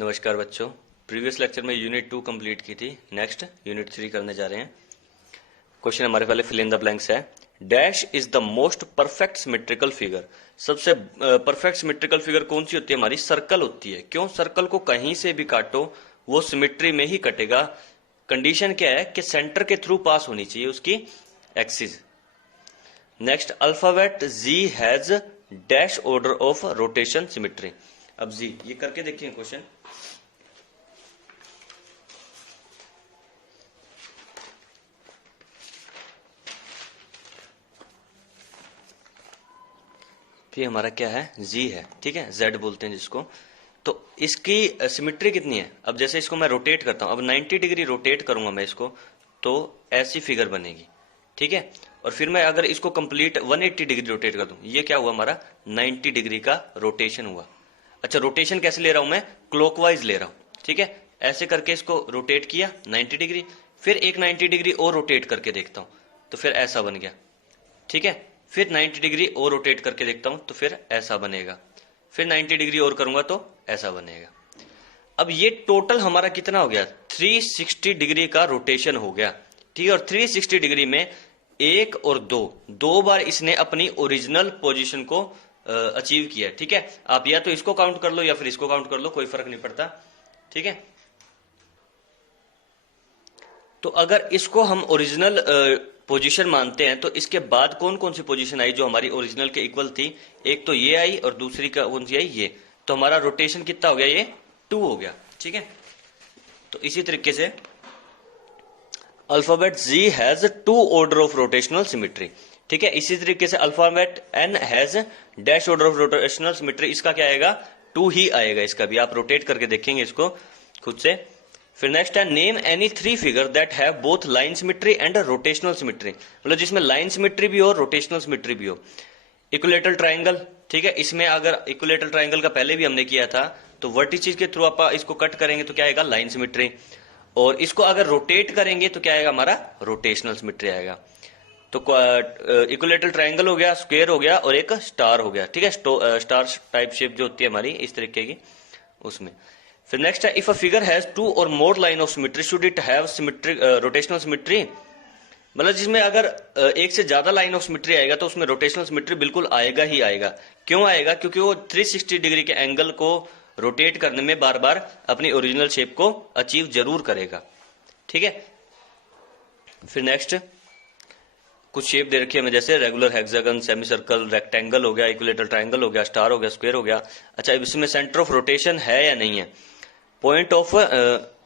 नमस्कार बच्चों। Previous lecture में यूनिट 2 कंप्लीट की थी। नेक्स्ट यूनिट 3 करने जा रहे हैं। क्वेश्चन हमारे पहले फिल इन द ब्लैंक्स है। Dash is the most perfect symmetrical figure. सबसे परफेक्ट सिमेट्रिकल फिगर कौन सी होती है? हमारी सर्कल होती है। क्यों? सर्कल को कहीं से भी काटो वो सिमेट्री में ही कटेगा। कंडीशन क्या है कि सेंटर के थ्रू पास होनी चाहिए उसकी axis. Next, alphabet G has dash order of rotation symmetry. अब जी ये करके देखिए क्वेश्चन। फिर हमारा क्या है? जी है, ठीक है, जेड बोलते हैं जिसको। तो इसकी सिमेट्री कितनी है? अब जैसे इसको मैं रोटेट करता हूं, अब 90 डिग्री रोटेट करूंगा मैं इसको, तो ऐसी फिगर बनेगी, ठीक है। और फिर मैं अगर इसको कंप्लीट 180 डिग्री रोटेट कर दूं, ये क्या हुआ? हमारा 90 डिग्री का रोटेशन हुआ। अच्छा, रोटेशन कैसे ले रहा हूं मैं? क्लॉकवाइज ले रहा हूं, ठीक है। ऐसे करके इसको रोटेट किया 90 डिग्री, फिर एक 90 डिग्री और रोटेट करके देखता हूं, तो फिर ऐसा बन गया, ठीक है। फिर 90 डिग्री और रोटेट करके देखता हूं तो फिर ऐसा बनेगा। फिर 90 डिग्री और करूंगा तो ऐसा बनेगा। अब ये टोटल हमारा कितना हो गया? 360 डिग्री का रोटेशन हो गया, ठीक है। और 360 डिग्री में एक और दो बार इसने अपनी ओरिजिनल पोजीशन को अचीव किया, ठीक है। आप या तो इसको काउंट कर लो या फिर इसको काउंट कर लो, कोई फर्क नहीं पड़ता, ठीक है। तो अगर इसको हम ओरिजिनल पोजीशन मानते हैं तो इसके बाद कौन कौन सी पोजीशन आई जो हमारी ओरिजिनल के इक्वल थी? एक तो ये आई और दूसरी का कौन सी आई? ये। तो हमारा रोटेशन कितना हो गया? ये 2 हो गया, ठीक है। तो इसी तरीके से alphabet G has 2 order of rotational symmetry, ठीक है। इसी तरीके से alphabet N has dash order of rotational symmetry. इसका क्या आएगा? 2 ही आएगा। इसका भी आप रोटेट करके देखेंगे इसको खुद से। फिर नेक्स्ट है, name any 3 figure that have both line symmetry and rotational symmetry. मतलब जिसमें लाइन सिमेट्री भी हो, रोटेशनल सिमेट्री भी हो। इक्विलेटरल ट्राइंगल, ठीक है। इसमें अगर इक्विलेटरल ट्राइंगल का पहले भी हमने किया था, तो वर्टिसेस के थ्रू आप इसको कट करेंगे तो क्या आएगा? Line symmetry. और इसको अगर रोटेट करेंगे तो क्या आएगा? हमारा रोटेशनल सिमेट्री आएगा। तो इक्विलेटरल ट्राइंगल हो गया, स्क्वायर हो गया और एक स्टार हो गया, ठीक है। स्टार टाइप शेप जो होती है हमारी इस तरीके की, उसमें। फिर नेक्स्ट है, इफ अ फिगर हैज 2 और more line of symmetry should it have symmetry rotational symmetry. मतलब जिसमें अगर एक से ज्यादा लाइन ऑफ सिमेट्री आएगा तो उसमें रोटेशनल सिमेट्री बिल्कुल आएगा ही आएगा। क्यों आएगा? क्योंकि वो 360 डिग्री के एंगल को रोटेट करने में बार बार अपनी ओरिजिनल शेप को अचीव जरूर करेगा, ठीक है। फिर नेक्स्ट कुछ शेप दे रखी है हमें, जैसे regular hexagon, semi circle, rectangle हो गया, इक्विलेटरल ट्राइंगल हो गया, स्टार हो गया, स्क्वायर हो गया। अच्छा, इसमें सेंटर ऑफ रोटेशन है या नहीं है? Point of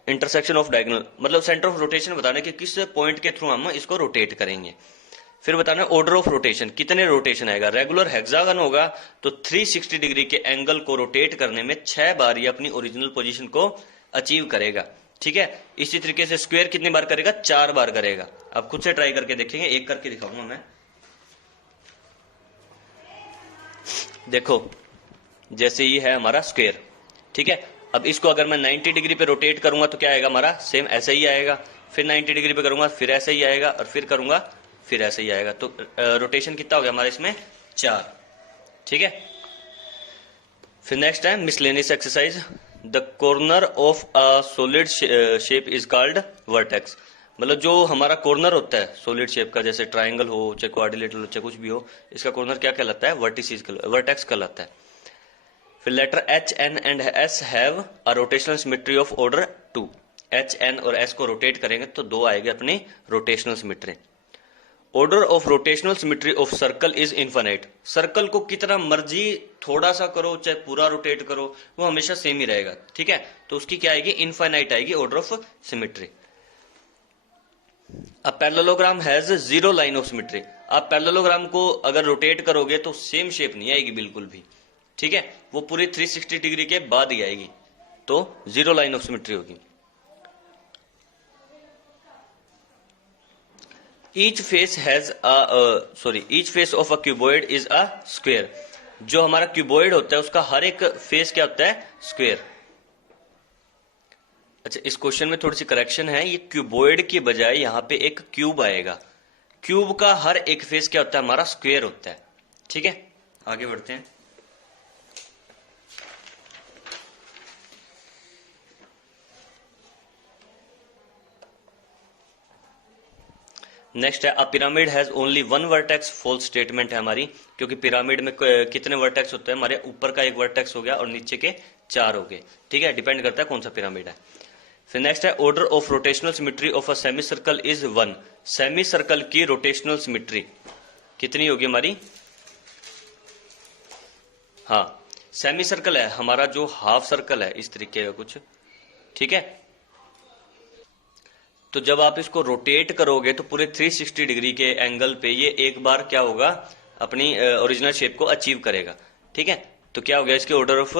intersection of diagonal, मतलब सेंटर ऑफ रोटेशन बताना कि किस पॉइंट के थ्रू हम इसको रोटेट करेंगे। फिर बताना ऑर्डर ऑफ रोटेशन, कितने रोटेशन आएगा। रेगुलर हेक्सागन होगा तो 360 डिग्री के एंगल को रोटेट करने में 6 बार ये अपनी ओरिजिनल पोजीशन को अचीव करेगा, ठीक है। इसी तरीके से स्क्वायर कितनी बार करेगा? 4 बार करेगा। अब खुद से ट्राई करके देखेंगे, एक करके दिखाऊंगा मैं। देखो, जैसे ये है हमारा स्क्वायर, ठीक है। अब इसको अगर मैं 90 डिग्री पे रोटेट करूंगा तो क्या आएगा? हमारा सेम ऐसे ही आएगा। फिर 90 डिग्री पे करूंगा फिर ऐसे ही आएगा, और फिर करूंगा फिर ऐसे ही आएगा। तो रोटेशन कितना हो गया हमारा इसमें? 4, ठीक है। फिर नेक्स्ट है miscellaneous exercise. The corner of a solid shape is called vertex. मतलब जो हमारा कॉर्नर होता है सॉलिड शेप का, जैसे ट्राइंगल हो चाहे क्वाड्रिलेटरल हो चाहे कुछ भी हो, इसका कॉर्नर क्या कहलाता है? वर्टेक्स कहलाता है। फिर letter H N and S have a rotational symmetry of order 2। H N और एस को रोटेट करेंगे तो 2 आएगी अपनी rotational symmetry. Order of rotational symmetry of circle is infinite. Circle को कितना मर्जी थोड़ा सा करो चाहे पूरा रोटेट करो, वो हमेशा सेम ही रहेगा, ठीक है। तो उसकी क्या आएगी? इनफाइनाइट आएगी order of symmetry. A parallelogram has 0 line of symmetry. आप पैरेललोग्राम को अगर रोटेट करोगे तो सेम शेप नहीं आएगी बिल्कुल भी, ठीक है। वो पूरी 360 डिग्री के बाद ही आएगी, तो 0 लाइन ऑफ सिमेट्री होगी। Each face has each face of a cuboid is a square. जो हमारा क्यूबॉइड होता है उसका हर एक फेस क्या होता है? स्क्वायर। अच्छा, इस क्वेश्चन में थोड़ी सी करेक्शन है, ये क्यूबॉइड की बजाय यहां पे एक क्यूब आएगा। क्यूब का हर एक फेस क्या होता है? हमारा स्क्वायर होता है, ठीक है। आगे बढ़ते हैं। नेक्स्ट है a pyramid has only one vertex, false statement है हमारी, क्योंकि पिरामिड में कितने वर्टेक्स होते हैं, हमारे ऊपर का एक वर्टेक्स हो गया और नीचे के 4 हो गए, ठीक है, डिपेंड करता है कौन सा पिरामिड है। फिर नेक्स्ट है order of rotational symmetry of a semi circle is 1, semi circle की रोटेशनल सिमेट्री कितनी होगी हमारी, हाँ सेमी सर्कल है हमारा जो हाफ सर्कल है इस तरीके का कुछ, ठीक है, तो जब आप इसको रोटेट करोगे तो पूरे 360 डिग्री के एंगल पे ये एक बार क्या होगा, अपनी ओरिजिनल शेप को अचीव करेगा, ठीक है। तो क्या हो गया, इसके ऑर्डर ऑफ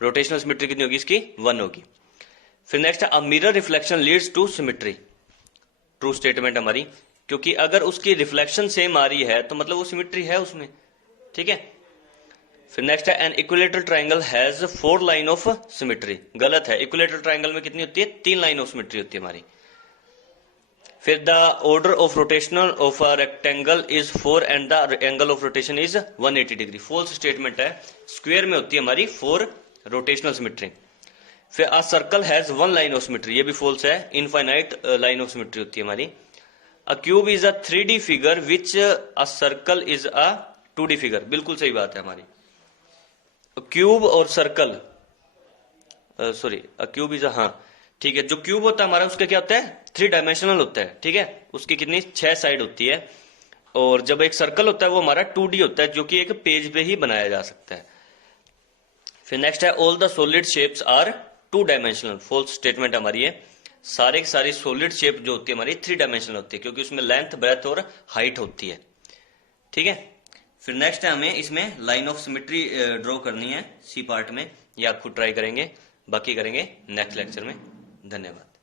रोटेशनल सिमेट्री कितनी होगी, इसकी 1 होगी। फिर नेक्स्ट है a mirror reflection leads to symmetry, true statement हमारी, क्योंकि अगर उसकी रिफ्लेक्शन सेम आ रही है तो मतलब वो सिमेट्री है उसमें, ठीक है। फिर नेक्स्ट है an equilateral triangle has 4 line of symmetry, गलत है, इक्विलेटरल ट्राइंगल में कितनी होती है, 3 लाइन ऑफ सिमेट्री होती है हमारी। फिर the order of rotational of a rectangle is 4 and the angle of rotation is 180 degree, false statement है, स्क्वायर में होती है हमारी 4 रोटेशनल सिमेट्री। फिर a circle has 1 line of symmetry, ये भी फॉल्स है, इनफाइनाइट लाइन ऑफ सिमेट्री होती है हमारी। अ cube is a 3D figure which a circle is a 2D figure, बिल्कुल सही बात है हमारी। क्यूब और सर्कल, सॉरी क्यूब इज, हाँ ठीक है, जो क्यूब होता है हमारा उसका क्या होता है, 3 डायमेंशनल होता है, ठीक है, उसकी कितनी 6 साइड होती है, और जब एक सर्कल होता है वो हमारा 2D होता है, जो कि एक पेज पे ही बनाया जा सकता है। फिर नेक्स्ट है all the solid shapes are 2 dimensional, false statement हमारी है, सारे की सारी सॉलिड शेप जो होती है हमारी 3 डायमेंशनल होती है, क्योंकि उसमें लेंथ, ब्रेथ और हाइट होती है, ठीक है। फिर नेक्स्ट है हमें इसमें लाइन ऑफ सिमेट्री ड्रॉ करनी है सी पार्ट में, ये आप खुद ट्राई करेंगे, बाकी करेंगे नेक्स्ट लेक्चर में। धन्यवाद।